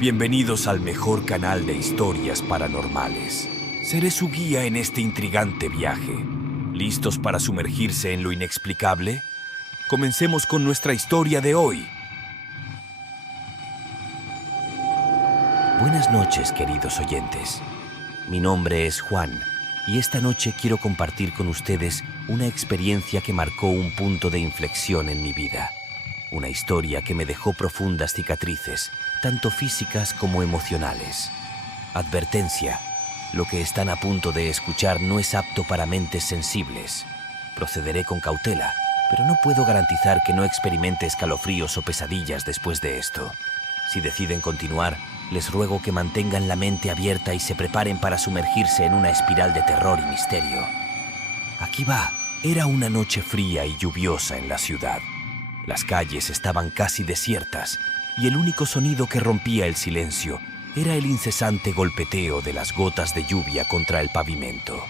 Bienvenidos al mejor canal de historias paranormales. Seré su guía en este intrigante viaje. ¿Listos para sumergirse en lo inexplicable? Comencemos con nuestra historia de hoy. Buenas noches, queridos oyentes. Mi nombre es Juan y esta noche quiero compartir con ustedes una experiencia que marcó un punto de inflexión en mi vida. Una historia que me dejó profundas cicatrices, tanto físicas como emocionales. Advertencia: lo que están a punto de escuchar no es apto para mentes sensibles. Procederé con cautela, pero no puedo garantizar que no experimente escalofríos o pesadillas después de esto. Si deciden continuar, les ruego que mantengan la mente abierta y se preparen para sumergirse en una espiral de terror y misterio. Aquí va. Era una noche fría y lluviosa en la ciudad. Las calles estaban casi desiertas y el único sonido que rompía el silencio era el incesante golpeteo de las gotas de lluvia contra el pavimento.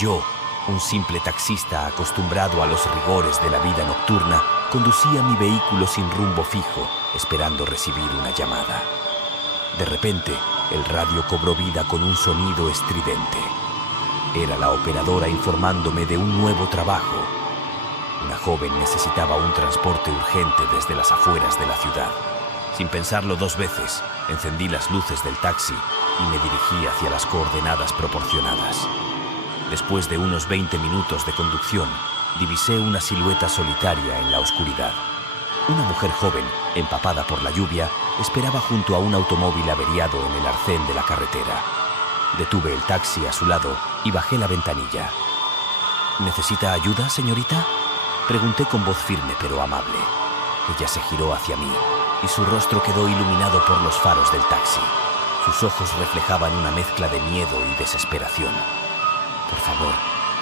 Yo, un simple taxista acostumbrado a los rigores de la vida nocturna, conducía mi vehículo sin rumbo fijo, esperando recibir una llamada. De repente, el radio cobró vida con un sonido estridente. Era la operadora informándome de un nuevo trabajo. Una joven necesitaba un transporte urgente desde las afueras de la ciudad. Sin pensarlo dos veces, encendí las luces del taxi y me dirigí hacia las coordenadas proporcionadas. Después de unos 20 minutos de conducción, divisé una silueta solitaria en la oscuridad. Una mujer joven, empapada por la lluvia, esperaba junto a un automóvil averiado en el arcén de la carretera. Detuve el taxi a su lado y bajé la ventanilla. ¿Necesita ayuda, señorita?, pregunté con voz firme pero amable. Ella se giró hacia mí y su rostro quedó iluminado por los faros del taxi. Sus ojos reflejaban una mezcla de miedo y desesperación. «Por favor,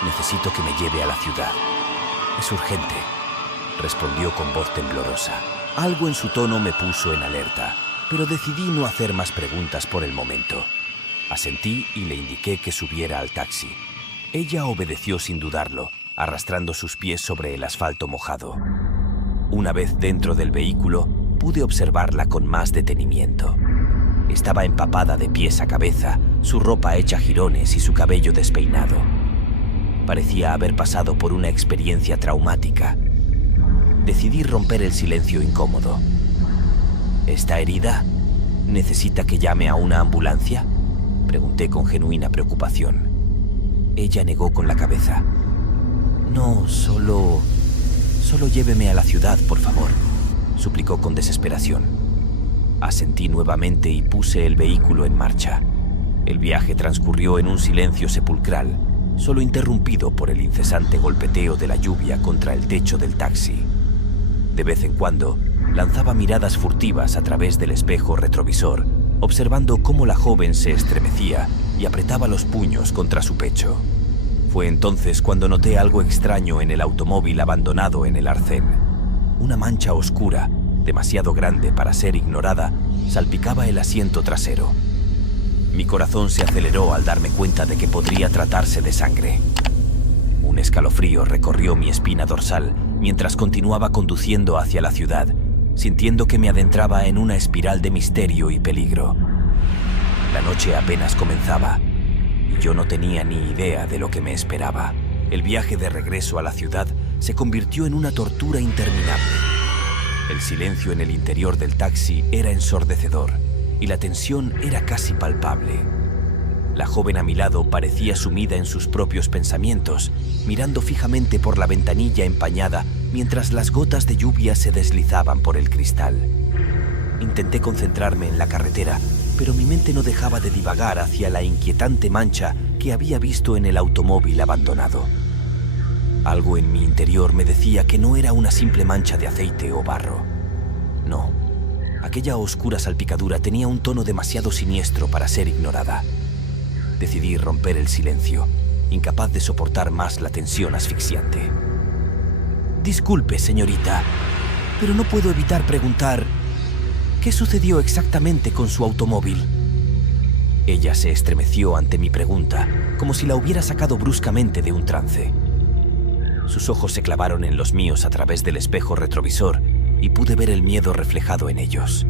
necesito que me lleve a la ciudad. Es urgente», respondió con voz temblorosa. Algo en su tono me puso en alerta, pero decidí no hacer más preguntas por el momento. Asentí y le indiqué que subiera al taxi. Ella obedeció sin dudarlo, arrastrando sus pies sobre el asfalto mojado. Una vez dentro del vehículo, pude observarla con más detenimiento. Estaba empapada de pies a cabeza, su ropa hecha jirones y su cabello despeinado. Parecía haber pasado por una experiencia traumática. Decidí romper el silencio incómodo. ¿Está herida? ¿Necesita que llame a una ambulancia?, pregunté con genuina preocupación. Ella negó con la cabeza. «No, solo lléveme a la ciudad, por favor», suplicó con desesperación. Asentí nuevamente y puse el vehículo en marcha. El viaje transcurrió en un silencio sepulcral, solo interrumpido por el incesante golpeteo de la lluvia contra el techo del taxi. De vez en cuando, lanzaba miradas furtivas a través del espejo retrovisor, observando cómo la joven se estremecía y apretaba los puños contra su pecho. Fue entonces cuando noté algo extraño en el automóvil abandonado en el arcén. Una mancha oscura, demasiado grande para ser ignorada, salpicaba el asiento trasero. Mi corazón se aceleró al darme cuenta de que podría tratarse de sangre. Un escalofrío recorrió mi espina dorsal mientras continuaba conduciendo hacia la ciudad, sintiendo que me adentraba en una espiral de misterio y peligro. La noche apenas comenzaba y yo no tenía ni idea de lo que me esperaba. El viaje de regreso a la ciudad se convirtió en una tortura interminable. El silencio en el interior del taxi era ensordecedor y la tensión era casi palpable. La joven a mi lado parecía sumida en sus propios pensamientos, mirando fijamente por la ventanilla empañada mientras las gotas de lluvia se deslizaban por el cristal. Intenté concentrarme en la carretera, pero mi mente no dejaba de divagar hacia la inquietante mancha que había visto en el automóvil abandonado. Algo en mi interior me decía que no era una simple mancha de aceite o barro. No, aquella oscura salpicadura tenía un tono demasiado siniestro para ser ignorada. Decidí romper el silencio, incapaz de soportar más la tensión asfixiante. «Disculpe, señorita, pero no puedo evitar preguntar, ¿qué sucedió exactamente con su automóvil?». Ella se estremeció ante mi pregunta, como si la hubiera sacado bruscamente de un trance. Sus ojos se clavaron en los míos a través del espejo retrovisor y pude ver el miedo reflejado en ellos.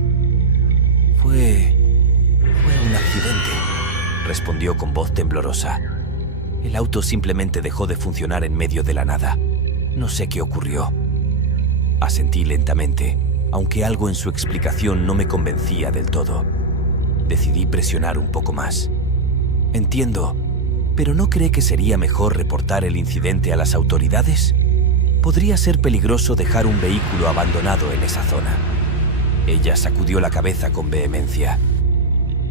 Fue un accidente, respondió con voz temblorosa. El auto simplemente dejó de funcionar en medio de la nada. No sé qué ocurrió. Asentí lentamente, aunque algo en su explicación no me convencía del todo. Decidí presionar un poco más. Entiendo, ¿pero no cree que sería mejor reportar el incidente a las autoridades? Podría ser peligroso dejar un vehículo abandonado en esa zona. Ella sacudió la cabeza con vehemencia.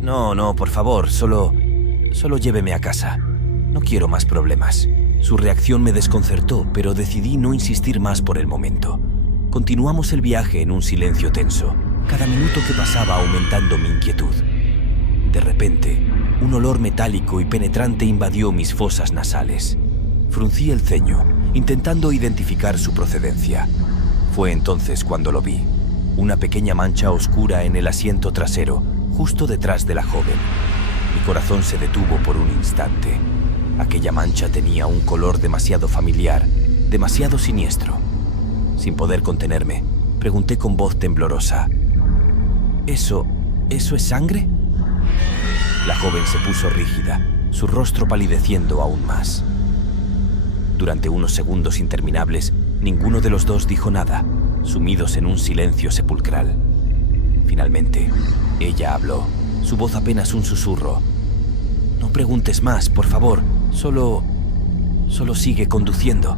No, por favor, solo lléveme a casa. No quiero más problemas. Su reacción me desconcertó, pero decidí no insistir más por el momento. Continuamos el viaje en un silencio tenso, cada minuto que pasaba aumentando mi inquietud. De repente, un olor metálico y penetrante invadió mis fosas nasales. Fruncí el ceño, intentando identificar su procedencia. Fue entonces cuando lo vi. Una pequeña mancha oscura en el asiento trasero, justo detrás de la joven. Mi corazón se detuvo por un instante. Aquella mancha tenía un color demasiado familiar, demasiado siniestro. Sin poder contenerme, pregunté con voz temblorosa: ¿Eso es sangre? La joven se puso rígida, su rostro palideciendo aún más. Durante unos segundos interminables, ninguno de los dos dijo nada, sumidos en un silencio sepulcral. Finalmente, ella habló, su voz apenas un susurro. No preguntes más, por favor, solo sigue conduciendo.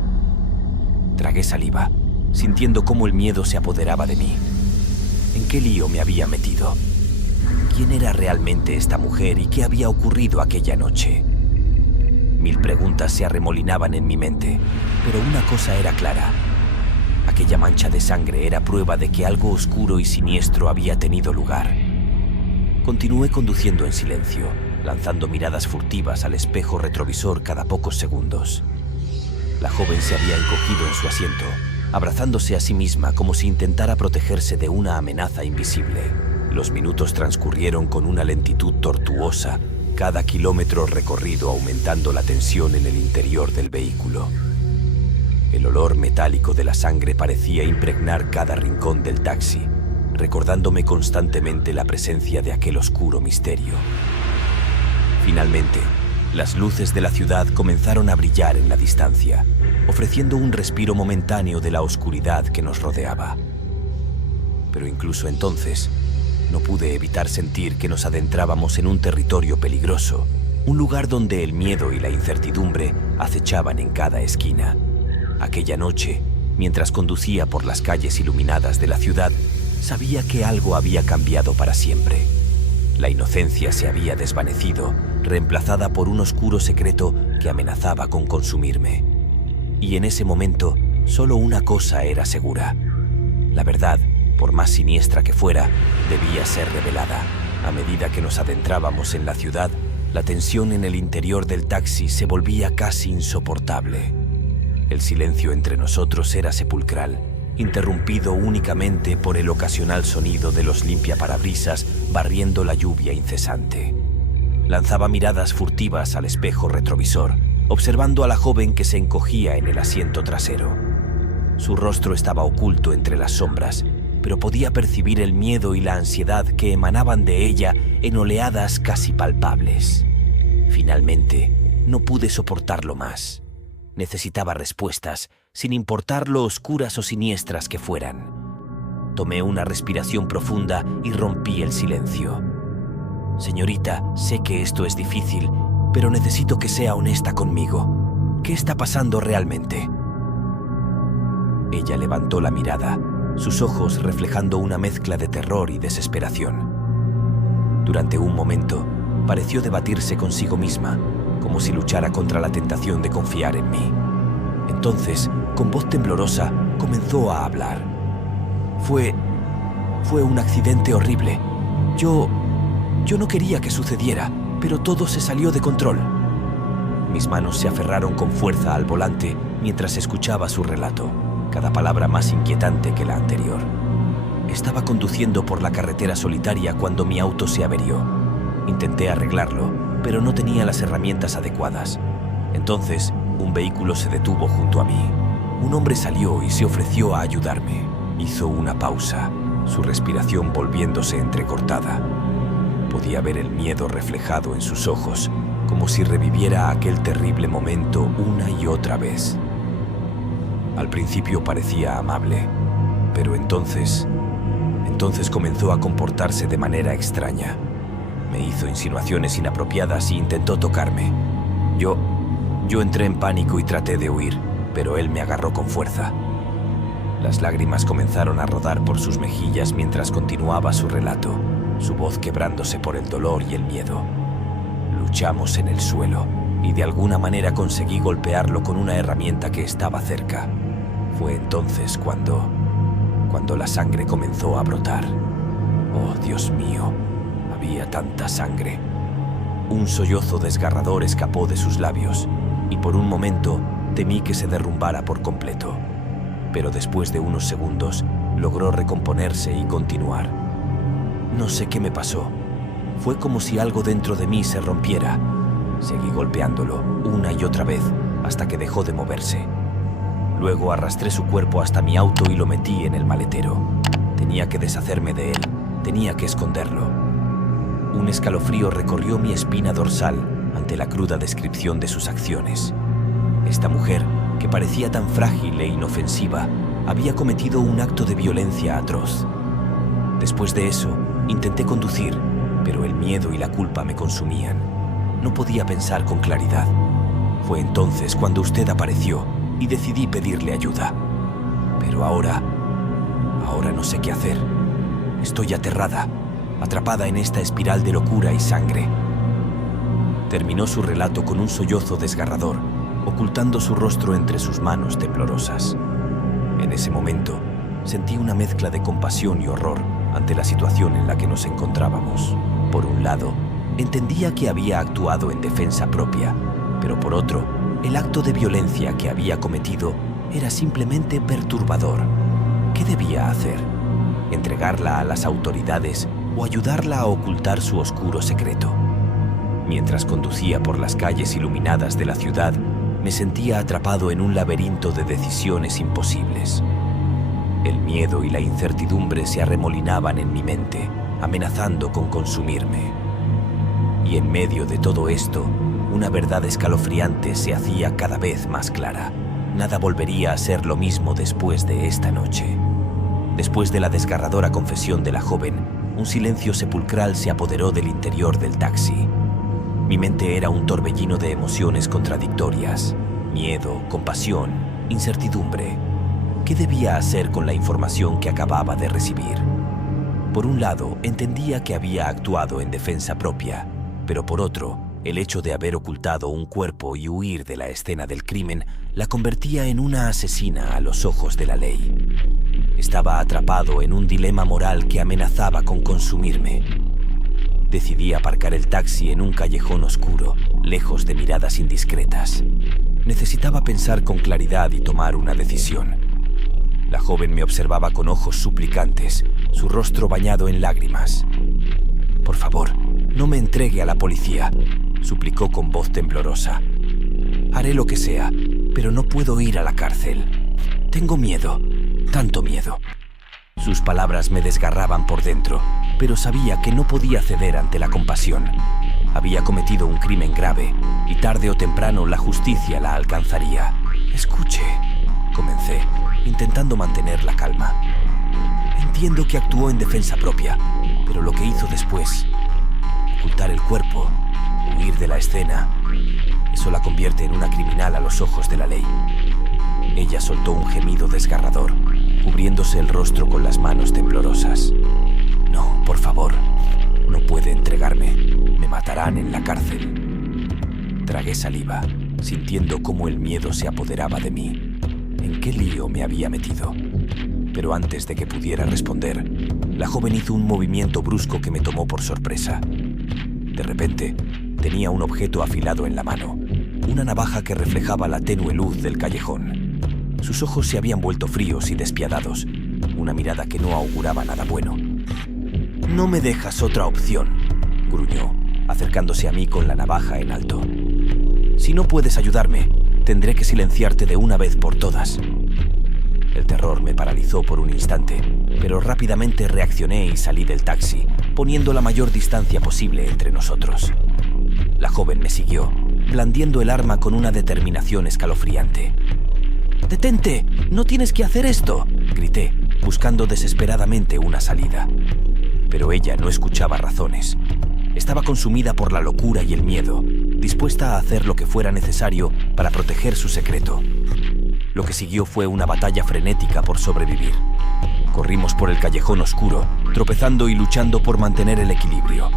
Tragué saliva, sintiendo cómo el miedo se apoderaba de mí. ¿En qué lío me había metido? ¿Quién era realmente esta mujer y qué había ocurrido aquella noche? Mil preguntas se arremolinaban en mi mente, pero una cosa era clara. Aquella mancha de sangre era prueba de que algo oscuro y siniestro había tenido lugar. Continué conduciendo en silencio, lanzando miradas furtivas al espejo retrovisor cada pocos segundos. La joven se había encogido en su asiento, abrazándose a sí misma como si intentara protegerse de una amenaza invisible. Los minutos transcurrieron con una lentitud tortuosa, cada kilómetro recorrido aumentando la tensión en el interior del vehículo. El olor metálico de la sangre parecía impregnar cada rincón del taxi, recordándome constantemente la presencia de aquel oscuro misterio. Finalmente, las luces de la ciudad comenzaron a brillar en la distancia, ofreciendo un respiro momentáneo de la oscuridad que nos rodeaba. Pero incluso entonces, no pude evitar sentir que nos adentrábamos en un territorio peligroso, un lugar donde el miedo y la incertidumbre acechaban en cada esquina. Aquella noche, mientras conducía por las calles iluminadas de la ciudad, sabía que algo había cambiado para siempre. La inocencia se había desvanecido, reemplazada por un oscuro secreto que amenazaba con consumirme. Y en ese momento, solo una cosa era segura. La verdad, por más siniestra que fuera, debía ser revelada. A medida que nos adentrábamos en la ciudad, la tensión en el interior del taxi se volvía casi insoportable. El silencio entre nosotros era sepulcral, interrumpido únicamente por el ocasional sonido de los limpiaparabrisas barriendo la lluvia incesante. Lanzaba miradas furtivas al espejo retrovisor, observando a la joven que se encogía en el asiento trasero. Su rostro estaba oculto entre las sombras, pero podía percibir el miedo y la ansiedad que emanaban de ella en oleadas casi palpables. Finalmente, no pude soportarlo más. Necesitaba respuestas, sin importar lo oscuras o siniestras que fueran. Tomé una respiración profunda y rompí el silencio. Señorita, sé que esto es difícil, pero necesito que sea honesta conmigo. ¿Qué está pasando realmente? Ella levantó la mirada, sus ojos reflejando una mezcla de terror y desesperación. Durante un momento, pareció debatirse consigo misma, como si luchara contra la tentación de confiar en mí. Entonces, con voz temblorosa, comenzó a hablar. Fue un accidente horrible. Yo no quería que sucediera, pero todo se salió de control. Mis manos se aferraron con fuerza al volante mientras escuchaba su relato, cada palabra más inquietante que la anterior. Estaba conduciendo por la carretera solitaria cuando mi auto se averió. Intenté arreglarlo, pero no tenía las herramientas adecuadas. Entonces, un vehículo se detuvo junto a mí. Un hombre salió y se ofreció a ayudarme. Hizo una pausa, su respiración volviéndose entrecortada. Podía ver el miedo reflejado en sus ojos, como si reviviera aquel terrible momento una y otra vez. Al principio parecía amable, pero entonces comenzó a comportarse de manera extraña. Me hizo insinuaciones inapropiadas y intentó tocarme. Yo entré en pánico y traté de huir, pero él me agarró con fuerza. Las lágrimas comenzaron a rodar por sus mejillas mientras continuaba su relato, su voz quebrándose por el dolor y el miedo. Luchamos en el suelo y de alguna manera conseguí golpearlo con una herramienta que estaba cerca. Fue entonces cuando la sangre comenzó a brotar. Oh, Dios mío, había tanta sangre. Un sollozo desgarrador escapó de sus labios y por un momento temí que se derrumbara por completo. Pero después de unos segundos logró recomponerse y continuar. No sé qué me pasó. Fue como si algo dentro de mí se rompiera. Seguí golpeándolo una y otra vez hasta que dejó de moverse. Luego arrastré su cuerpo hasta mi auto y lo metí en el maletero. Tenía que deshacerme de él, tenía que esconderlo. Un escalofrío recorrió mi espina dorsal ante la cruda descripción de sus acciones. Esta mujer, que parecía tan frágil e inofensiva, había cometido un acto de violencia atroz. Después de eso, intenté conducir, pero el miedo y la culpa me consumían. No podía pensar con claridad. Fue entonces cuando usted apareció y decidí pedirle ayuda. Pero ahora no sé qué hacer. Estoy aterrada, atrapada en esta espiral de locura y sangre. Terminó su relato con un sollozo desgarrador, ocultando su rostro entre sus manos temblorosas. En ese momento, sentí una mezcla de compasión y horror ante la situación en la que nos encontrábamos. Por un lado, entendía que había actuado en defensa propia, pero por otro, el acto de violencia que había cometido era simplemente perturbador. ¿Qué debía hacer? ¿Entregarla a las autoridades o ayudarla a ocultar su oscuro secreto? Mientras conducía por las calles iluminadas de la ciudad, me sentía atrapado en un laberinto de decisiones imposibles. El miedo y la incertidumbre se arremolinaban en mi mente, amenazando con consumirme. Y en medio de todo esto, una verdad escalofriante se hacía cada vez más clara. Nada volvería a ser lo mismo después de esta noche. Después de la desgarradora confesión de la joven, un silencio sepulcral se apoderó del interior del taxi. Mi mente era un torbellino de emociones contradictorias: miedo, compasión, incertidumbre. ¿Qué debía hacer con la información que acababa de recibir? Por un lado, entendía que había actuado en defensa propia, pero por otro, el hecho de haber ocultado un cuerpo y huir de la escena del crimen la convertía en una asesina a los ojos de la ley. Estaba atrapado en un dilema moral que amenazaba con consumirme. Decidí aparcar el taxi en un callejón oscuro, lejos de miradas indiscretas. Necesitaba pensar con claridad y tomar una decisión. La joven me observaba con ojos suplicantes, su rostro bañado en lágrimas. «Por favor, no me entregue a la policía», suplicó con voz temblorosa. «Haré lo que sea, pero no puedo ir a la cárcel. Tengo miedo, tanto miedo». Sus palabras me desgarraban por dentro, pero sabía que no podía ceder ante la compasión. Había cometido un crimen grave y tarde o temprano la justicia la alcanzaría. «Escuche», comencé, intentando mantener la calma. «Entiendo que actuó en defensa propia, pero lo que hizo después, ocultar el cuerpo, huir de la escena, eso la convierte en una criminal a los ojos de la ley». Ella soltó un gemido desgarrador, cubriéndose el rostro con las manos temblorosas. «No, por favor, no puede entregarme. Me matarán en la cárcel». Tragué saliva, sintiendo cómo el miedo se apoderaba de mí. ¿En qué lío me había metido? Pero antes de que pudiera responder, la joven hizo un movimiento brusco que me tomó por sorpresa. De repente, tenía un objeto afilado en la mano, una navaja que reflejaba la tenue luz del callejón. Sus ojos se habían vuelto fríos y despiadados, una mirada que no auguraba nada bueno. «No me dejas otra opción», gruñó, acercándose a mí con la navaja en alto. «Si no puedes ayudarme, tendré que silenciarte de una vez por todas». El terror me paralizó por un instante, pero rápidamente reaccioné y salí del taxi, poniendo la mayor distancia posible entre nosotros. La joven me siguió, blandiendo el arma con una determinación escalofriante. «¡Detente! ¡No tienes que hacer esto!», grité, buscando desesperadamente una salida. Pero ella no escuchaba razones. Estaba consumida por la locura y el miedo, dispuesta a hacer lo que fuera necesario para proteger su secreto. Lo que siguió fue una batalla frenética por sobrevivir. Corrimos por el callejón oscuro, tropezando y luchando por mantener el equilibrio.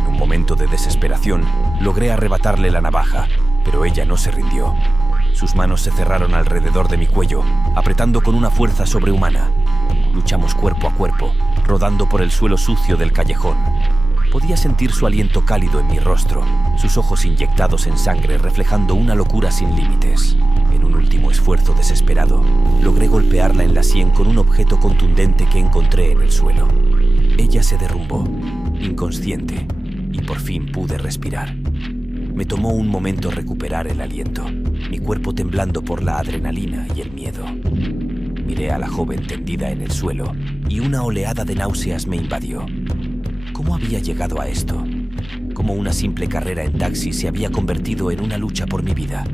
En un momento de desesperación, logré arrebatarle la navaja, pero ella no se rindió. Sus manos se cerraron alrededor de mi cuello, apretando con una fuerza sobrehumana. Luchamos cuerpo a cuerpo, rodando por el suelo sucio del callejón. Podía sentir su aliento cálido en mi rostro, sus ojos inyectados en sangre reflejando una locura sin límites. En un último esfuerzo desesperado, logré golpearla en la sien con un objeto contundente que encontré en el suelo. Ella se derrumbó, inconsciente, y por fin pude respirar. Me tomó un momento recuperar el aliento, mi cuerpo temblando por la adrenalina y el miedo. Miré a la joven tendida en el suelo y una oleada de náuseas me invadió. ¿Cómo había llegado a esto? ¿Cómo una simple carrera en taxi se había convertido en una lucha por mi vida?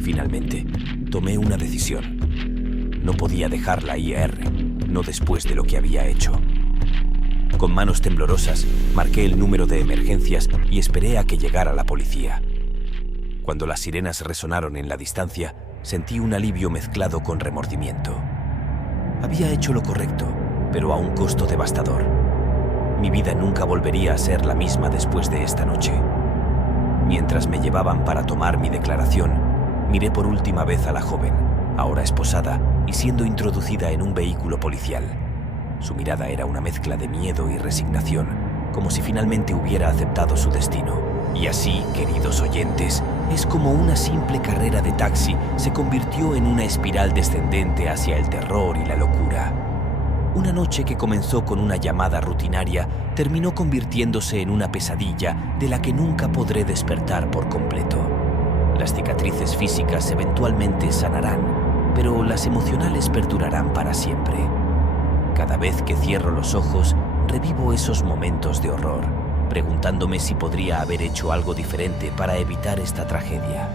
Finalmente, tomé una decisión. No podía dejar la IR, no después de lo que había hecho. Con manos temblorosas, marqué el número de emergencias y esperé a que llegara la policía. Cuando las sirenas resonaron en la distancia, sentí un alivio mezclado con remordimiento. Había hecho lo correcto, pero a un costo devastador. Mi vida nunca volvería a ser la misma después de esta noche. Mientras me llevaban para tomar mi declaración, miré por última vez a la joven, ahora esposada y siendo introducida en un vehículo policial. Su mirada era una mezcla de miedo y resignación, como si finalmente hubiera aceptado su destino. Y así, queridos oyentes, es como una simple carrera de taxi se convirtió en una espiral descendente hacia el terror y la locura. Una noche que comenzó con una llamada rutinaria terminó convirtiéndose en una pesadilla de la que nunca podré despertar por completo. Las cicatrices físicas eventualmente sanarán, pero las emocionales perdurarán para siempre. Cada vez que cierro los ojos, revivo esos momentos de horror, preguntándome si podría haber hecho algo diferente para evitar esta tragedia.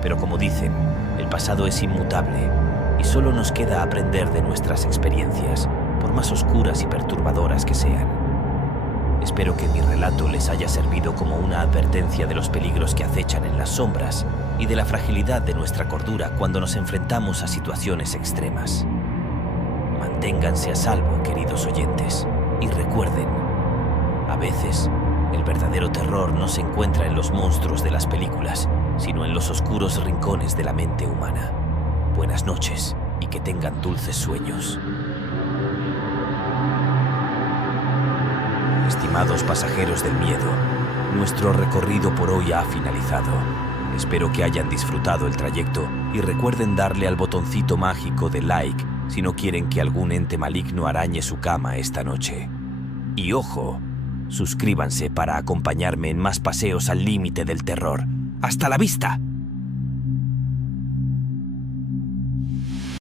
Pero como dicen, el pasado es inmutable y solo nos queda aprender de nuestras experiencias, por más oscuras y perturbadoras que sean. Espero que mi relato les haya servido como una advertencia de los peligros que acechan en las sombras y de la fragilidad de nuestra cordura cuando nos enfrentamos a situaciones extremas. Manténganse a salvo, queridos oyentes, y recuerden, a veces, el verdadero terror no se encuentra en los monstruos de las películas, sino en los oscuros rincones de la mente humana. Buenas noches y que tengan dulces sueños. Estimados pasajeros del miedo, nuestro recorrido por hoy ha finalizado. Espero que hayan disfrutado el trayecto y recuerden darle al botoncito mágico de like si no quieren que algún ente maligno arañe su cama esta noche. Y ojo, suscríbanse para acompañarme en más paseos al límite del terror. ¡Hasta la vista!